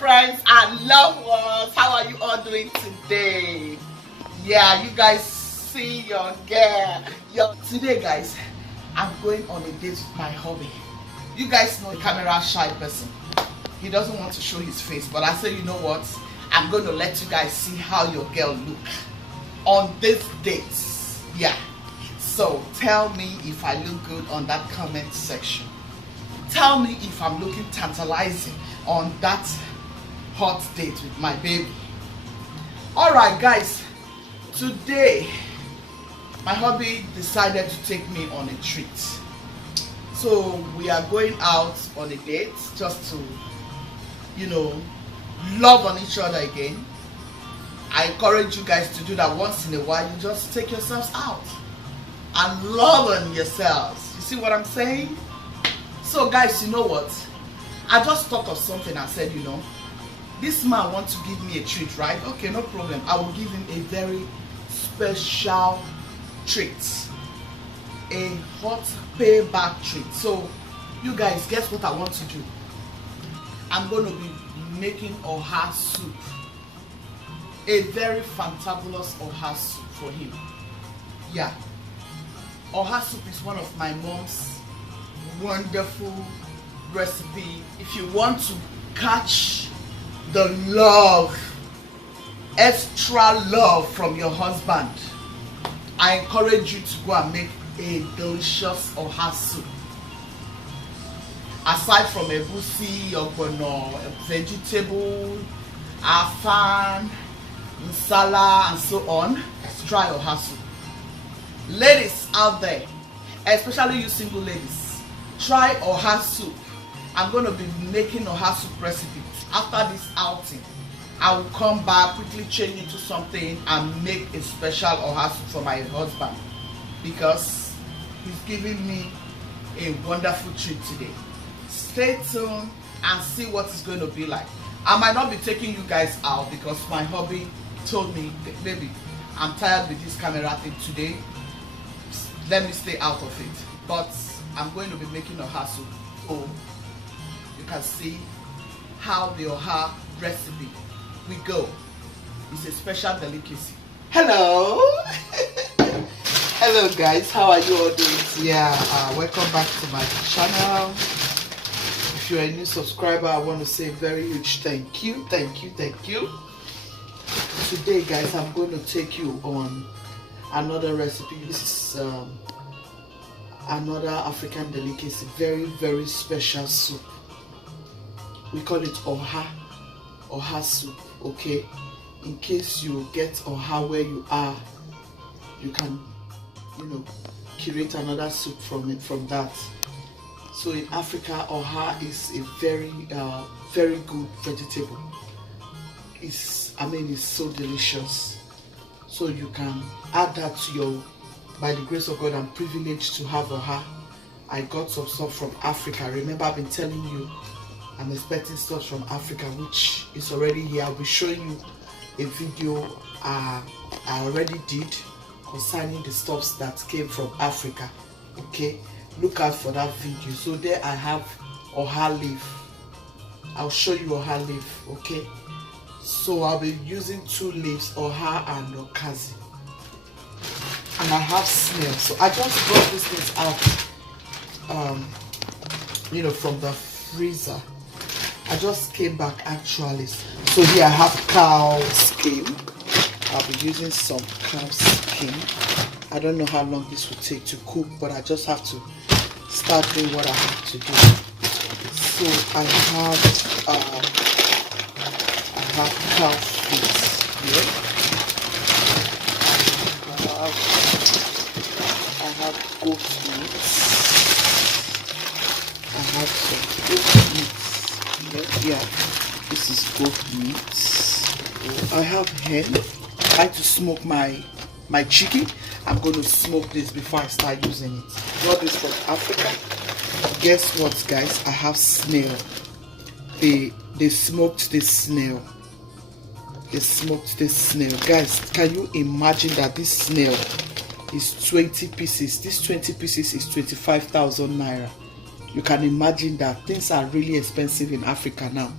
friends and loved ones, how are you all doing today? Yeah, you guys see your girl. Today guys, I'm going on a date with my hubby. You guys know a camera shy person. He doesn't want to show his face, but I say, you know what, I'm going to let you guys see how your girl look on this date. Yeah, so tell me if I look good on that comment section. Tell me if I'm looking tantalizing on that hot date with my baby. Alright guys, today my hubby decided to take me on a treat. So we are going out on a date just to, you know, love on each other again. I encourage you guys to do that once in a while. You just take yourselves out and love on yourselves. You see what I'm saying? So guys, you know what? I just thought of something and said, you know, this man wants to give me a treat, right? Okay, no problem. I will give him a very special treat. A hot payback treat. So, you guys, guess what I want to do? I'm going to be making oha soup. A very fantabulous oha soup for him. Yeah. Oha soup is one of my mom's wonderful recipe. If you want to catch the love, extra love from your husband, I encourage you to go and make a delicious oha soup. Aside from egusi, ogbono, vegetable, afan, nsala, and so on, try oha soup. Ladies out there, especially you single ladies, try oha soup. I'm going to be making oha soup recipe. After this outing, I will come back, quickly change into something and make a special oha soup for my husband, because he's giving me a wonderful treat today. Stay tuned and see what it's going to be like. I might not be taking you guys out because my hubby told me, baby, I'm tired with this camera thing today. Let me stay out of it. But I'm going to be making oha soup, so you can see how the oha recipe we go. It's a special delicacy. Hello. Hello guys, how are you all doing? Yeah, welcome back to my channel. If you're a new subscriber, I want to say a very huge thank you. Today guys, I'm going to take you on another recipe. This is another African delicacy, very special soup. We call it oha soup. Okay, in case you get oha where you are, you can, you know, curate another soup from that. So in Africa, oha is a very good vegetable. It's so delicious. So you can add that to your, by the grace of God, I'm privileged to have oha. I got some stuff from Africa. Remember, I've been telling you I'm expecting stuff from Africa, which is already here. I'll be showing you a video I already did concerning the stuffs that came from Africa. Okay, look out for that video. So there I have oha leaf. I'll show you oha leaf. Okay, so I'll be using 2 leaves, oha and okazi, and I have snail. So I just brought these things out, you know, from the freezer. I just came back actually. So here I have COWSKIN. I'll be using some COWSKIN. I don't know how long this will take to cook, but I just have to start doing what I have to do. So I have cow feet here. I have goat meat. I have some goat meat. Yeah, this is goat meat. I have hen. I like to smoke my chicken. I'm going to smoke this before I start using it. Got this from Africa. Guess what, guys? I have snail. They smoked this snail. Guys, can you imagine that this snail is 20 pieces? This 20 pieces is 25,000 naira. You can imagine that things are really expensive in Africa now.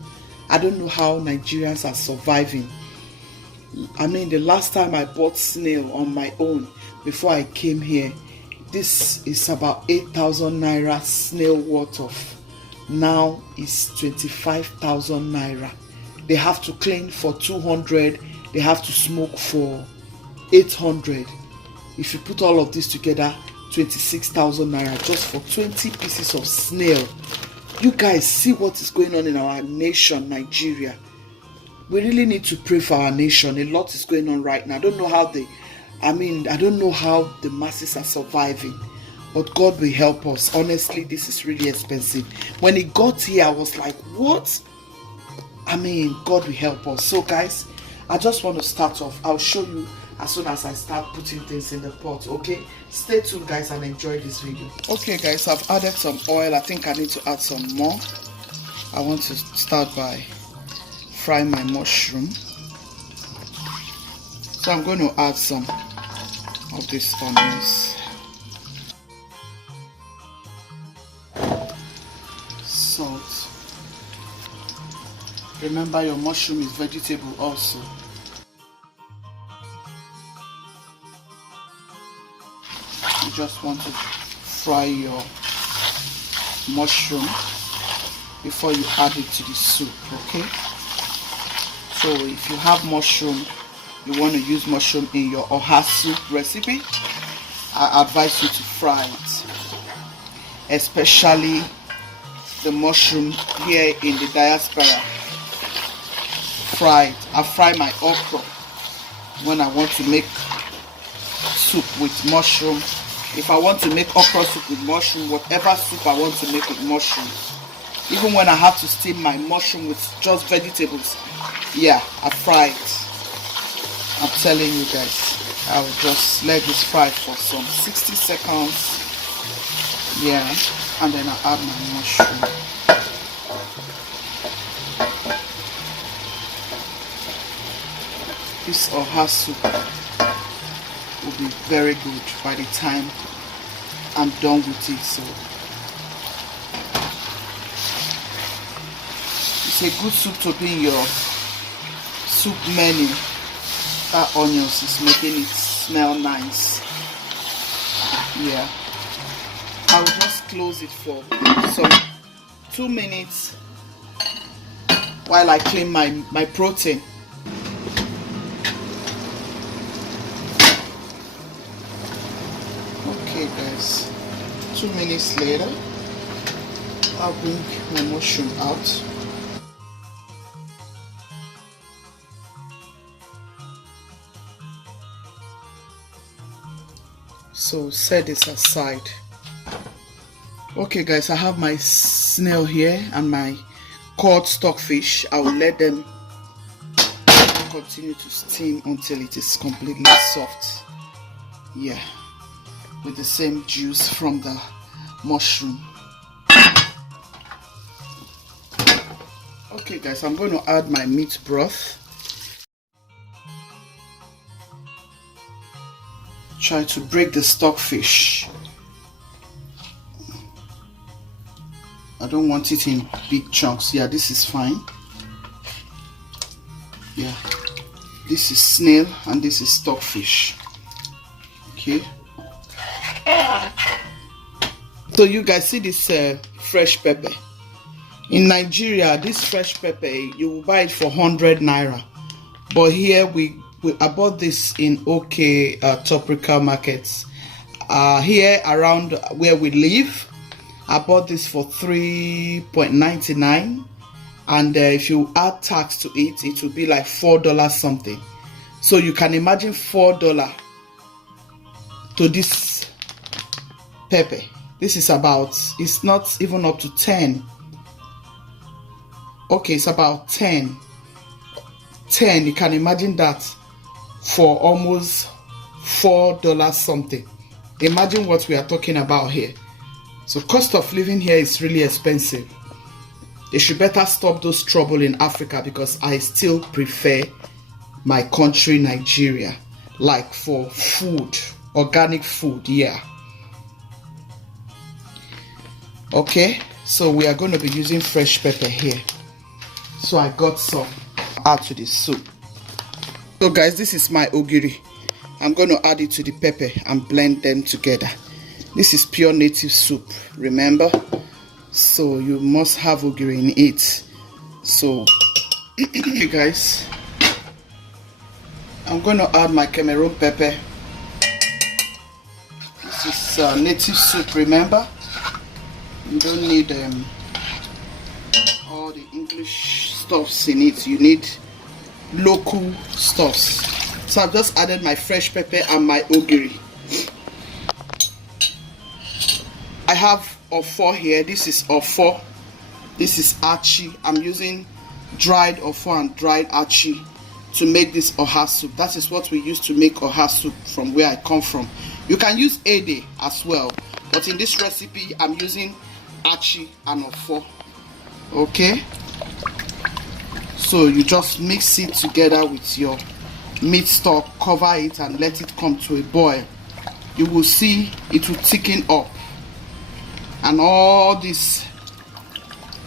I don't know how Nigerians are surviving. I mean, the last time I bought snail on my own before I came here, this is about 8,000 naira snail worth of. Now it's 25,000 naira. They have to clean for 200. They have to smoke for 800. If you put all of this together, 26,000 naira just for 20 pieces of snail. You guys see what is going on in our nation, Nigeria. We really need to pray for our nation. A lot is going on right now. I don't know how the masses are surviving, but God will help us. Honestly, this is really expensive. When it got here, I was like, what? I mean, God will help us. So guys, I just want to start off. I'll show you as soon as I start putting things in the pot. Okay, stay tuned guys and enjoy this video. Okay guys, I've added some oil. I think I need to add some more. I want to start by frying my mushroom. So I'm going to add some of these onions, salt. Remember, your mushroom is vegetable also. You just want to fry your mushroom before you add it to the soup, okay? So if you have mushroom, you want to use mushroom in your ohasoup recipe, I advise you to fry it, especially the mushroom here in the diaspora. Fried. I fry my okra when I want to make soup with mushroom. If I want to make okra soup with mushroom, whatever soup I want to make with mushroom, even when I have to steam my mushroom with just vegetables, yeah, I fry it. I'm telling you guys, I will just let this fry for some 60 seconds, yeah, and then I add my mushroom. This ohasoup will be very good by the time I'm done with it. So it's a good soup to be in your soup menu. That onions is making it smell nice. Yeah, I will just close it for some 2 minutes while I clean my protein. Okay guys, 2 minutes later, I'll bring my mushroom out. So set this aside. Okay guys, I have my snail here and my cod stockfish. I will let them continue to steam until it is completely soft. Yeah, with the same juice from the mushroom. Okay guys, I'm going to add my meat broth. Try to break the stockfish. I don't want it in big chunks. Yeah, this is fine. Yeah, this is snail and this is stockfish. Okay. So you guys see this fresh pepper. In Nigeria, this fresh pepper, you will buy it for 100 naira. But here I bought this in Toprika markets. Here around where we live, I bought this for 3.99, and if you add tax to it, it will be like $4 something. So you can imagine $4 to this pepper. This is about, it's not even up to 10. Okay, it's about 10. You can imagine that for almost $4 something. Imagine what we are talking about here. So cost of living here is really expensive. They should better stop those trouble in Africa, because I still prefer my country, Nigeria, like for food, organic food. Yeah. Okay, so we are going to be using fresh pepper here. so I got some add to the soup. So guys, this is my ogiri. I'm going to add it to the pepper and blend them together. This is pure native soup, remember? So you must have ogiri in it. So okay guys, I'm going to add my Cameroon pepper. This is native soup, remember? You don't need all the English stuffs in it. You need local stuffs. So I've just added my fresh pepper and my ogiri. I have ofo here. This is ofo. This is ACHI. I'm using dried ofo and dried ACHI to make this oha soup. That is what we use to make oha soup from where I come from. You can use ede as well, but in this recipe I'm using ACHI and ofo. Okay, so you just mix it together with your meat stock, cover it and let it come to a boil. You will see it will thicken up and all these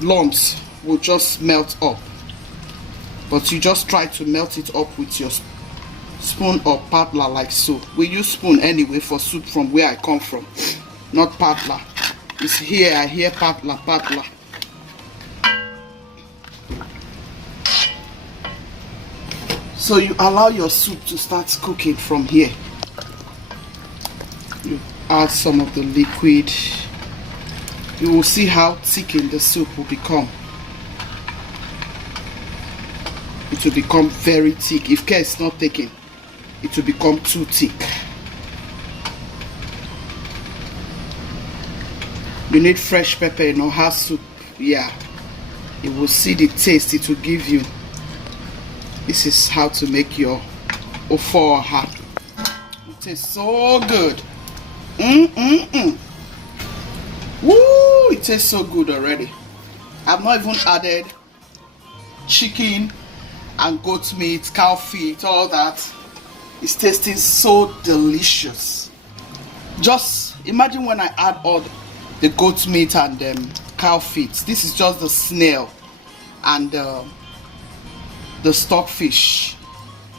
lumps will just melt up, but you just try to melt it up with your spoon or patla, like so. We use spoon anyway for soup from where I come from, not patla. It's here I hear patla. So you allow your soup to start cooking from here. You add some of the liquid. You will see how thickened the soup will become. It will become very thick. If care is not taken, it will become too thick. You need fresh pepper in oha soup. Yeah, you will see the taste it will give you. This is how to make your ofo oha. It tastes so good. Woo! It tastes so good already. I've not even added chicken and goat meat, cow feet, all that. It's tasting so delicious. Just imagine when I add all the goat meat and cow feet. This is just the snail and the stockfish.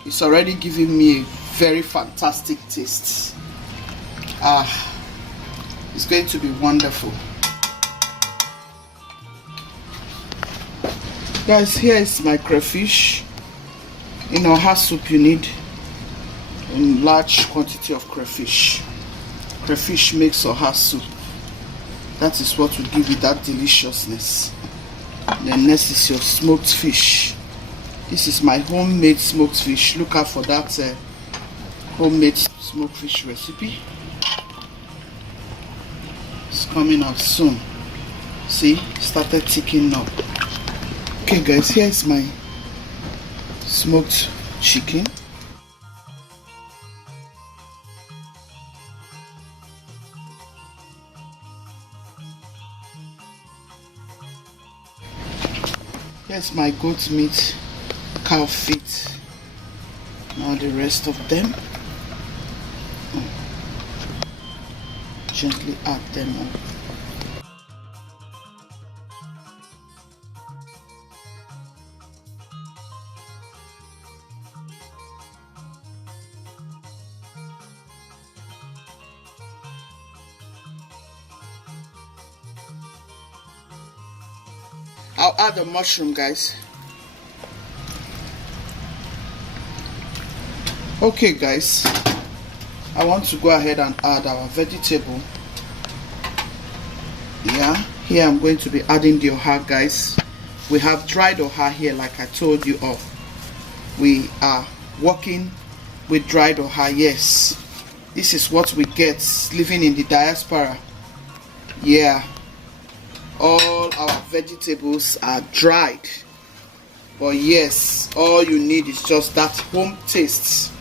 It's already giving me a very fantastic taste. It's going to be wonderful. Guys, here is my crayfish. In oha soup you need a large quantity of crayfish. Crayfish makes oha soup. That is what will give you that deliciousness. Then next is your smoked fish. This is my homemade smoked fish. Look out for that homemade smoked fish recipe. It's coming out soon. See, started thickening up. Okay guys, here's my smoked chicken. Here's my goat meat, cow feet. Now the rest of them. Gently add them up. I'll add the mushroom, guys. Okay guys, I want to go ahead and add our vegetable. Yeah, here I'm going to be adding the oha, guys. We have dried oha here, like I told you of. We are working with dried oha. Yes, this is what we get living in the diaspora. Yeah, all our vegetables are dried, but yes, all you need is just that home taste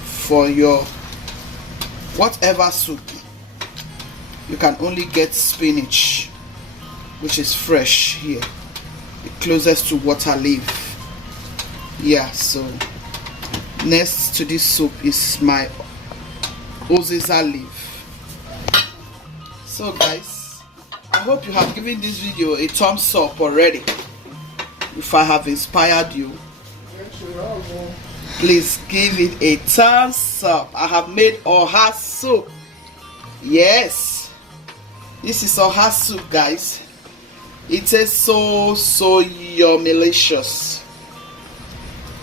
for your whatever soup. You can only get spinach, which is fresh here, the closest to water leaf. Yeah, so next to this soup is my UZIZA leaf. So guys, I hope you have given this video a thumbs up already. If I have inspired you, please give it a thumbs up. I have made oha soup. Yes, this is oha soup, guys. It is so yummy-licious.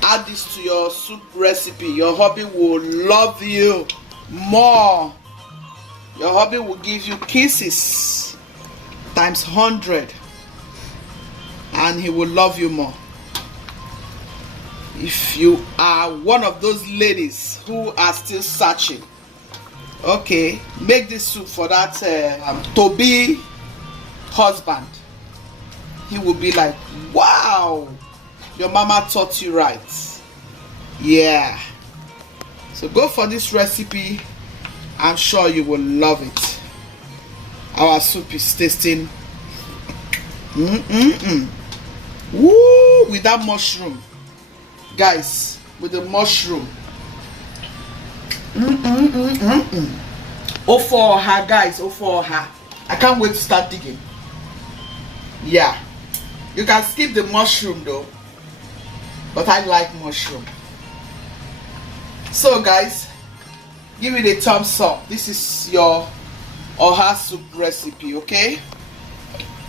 Add this to your soup recipe. Your hubby will love you more. Your hubby will give you kisses times 100, and he will love you more. If you are one of those ladies who are still searching, okay, make this soup for that to-be husband. He will be like, wow, your mama taught you right. Yeah. So go for this recipe. I'm sure you will love it. Our soup is tasting woo, with that mushroom, guys, with the mushroom. Oh for her, guys, oh for her. I can't wait to start digging. Yeah, you can skip the mushroom though, but I like mushroom. So guys, give it a thumbs up. This is your oha soup recipe, okay?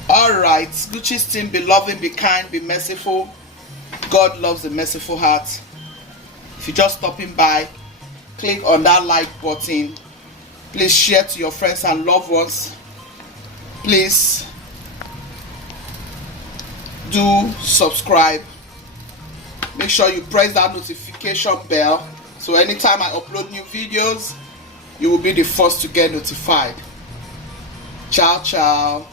Alright, Guchies team, be loving, be kind, be merciful. God loves the merciful heart. If you're just stopping by, click on that like button. Please share to your friends and loved ones. Please do subscribe. Make sure you press that notification bell, so anytime I upload new videos, you will be the first to get notified. Ciao, ciao.